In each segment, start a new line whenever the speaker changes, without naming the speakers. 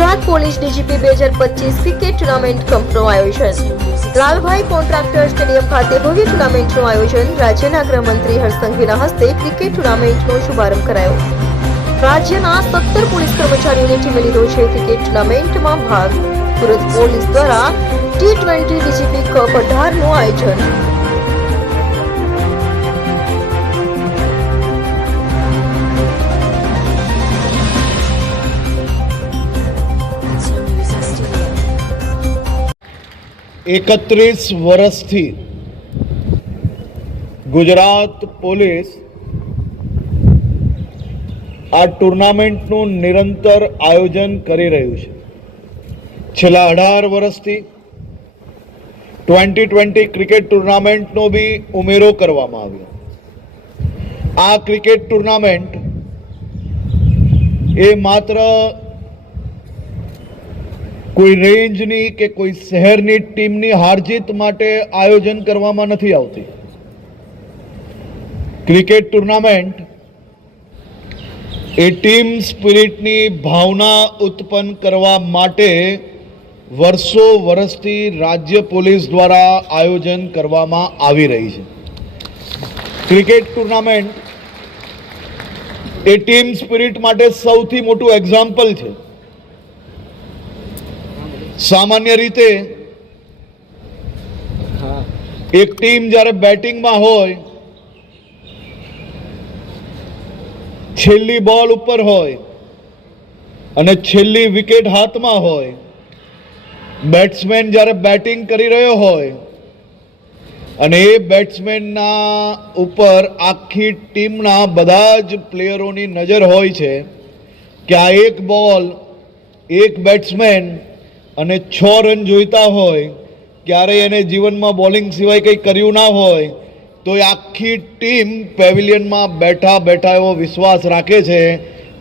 Gujarat police DGP બે હજાર પચીસ ક્રિકેટ ટુર્નામેન્ટ કંપનું આયોજન. લાલભાઈ કોન્ટ્રાક્ટર સ્ટેડિયમ ખાતે ભવ્ય ટુર્નામેન્ટનું આયોજન રાજ્યના ગૃહમંત્રી હરસંઘીના હસ્તે ક્રિકેટ ટુર્નામેન્ટનો શુભારંભ કરાયો. રાજ્યના સત્તર પોલીસ કર્મચારીઓની ટીમે લીધો છે ક્રિકેટ ટુર્નામેન્ટમાં ભાગ. સુરત પોલીસ દ્વારા ટી ટ્વેન્ટી ડીજીપી કપ અઢારનું આયોજન.
એકત્રીસ વર્ષથી ગુજરાત પોલીસ આ ટુર્નામેન્ટનું નિરંતર આયોજન કરી રહ્યું છે. છેલ્લા અઢાર વર્ષથી ટ્વેન્ટી ટ્વેન્ટી ક્રિકેટ ટુર્નામેન્ટનો બી ઉમેરો કરવામાં આવ્યો. આ ક્રિકેટ ટુર્નામેન્ટ એ માત્ર કોઈ રેન્જની કે કોઈ શહેરની ટીમની હારજીત માટે આયોજન કરવામાં નથી આવતી. ક્રિકેટ ટુર્નામેન્ટ એ ટીમ સ્પિરિટની ભાવના ઉત્પન્ન કરવા માટે વર્ષો વર્ષથી રાજ્ય પોલીસ દ્વારા આયોજન કરવામાં આવી રહી છે. ક્રિકેટ ટુર્નામેન્ટ એ ટીમ સ્પિરિટ માટે સૌથી મોટું એક્ઝામ્પલ છે. સામાન્ય રીતે એક ટીમ જ્યારે બેટિંગમાં હોય, છેલ્લી બોલ ઉપર હોય અને છેલ્લી વિકેટ હાથમાં હોય, બેટ્સમેન જ્યારે બેટિંગ કરી રહ્યો હોય અને એ બેટ્સમેનના ઉપર આખી ટીમના બધા જ પ્લેયરોની નજર હોય છે કે આ એક બોલ, એક બેટ્સમેન અને છ રન જોઈતા હોય, ક્યારેય એને જીવનમાં બોલિંગ સિવાય કંઈ કર્યું ના હોય તો એ આખી ટીમ પેવિલિયનમાં બેઠા બેઠા એવો વિશ્વાસ રાખે છે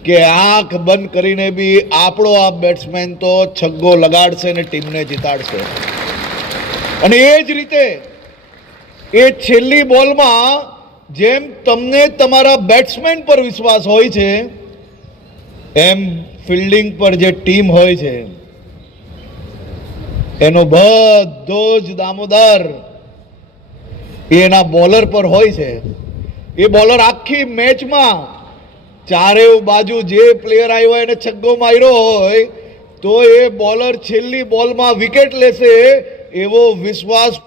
કે આંખ બંધ કરીને બી આપણો આ બેટ્સમેન તો છગ્ગો લગાડશે અને ટીમને જીતાડશે. અને એ જ રીતે એ છેલ્લી બોલમાં જેમ તમને તમારા બેટ્સમેન પર વિશ્વાસ હોય છે, એમ ફિલ્ડિંગ પર જે ટીમ હોય છે એનો બધો જ દામોદર એના બોલર પર હોય છે. એ બોલર આખી મેચમાં ચારે બાજુ જે પ્લેયર આવ્યો હોય એને છગ્ગો માર્યો હોય, તો એ બોલર છેલ્લી બોલમાં વિકેટ લેશે એવો વિશ્વાસ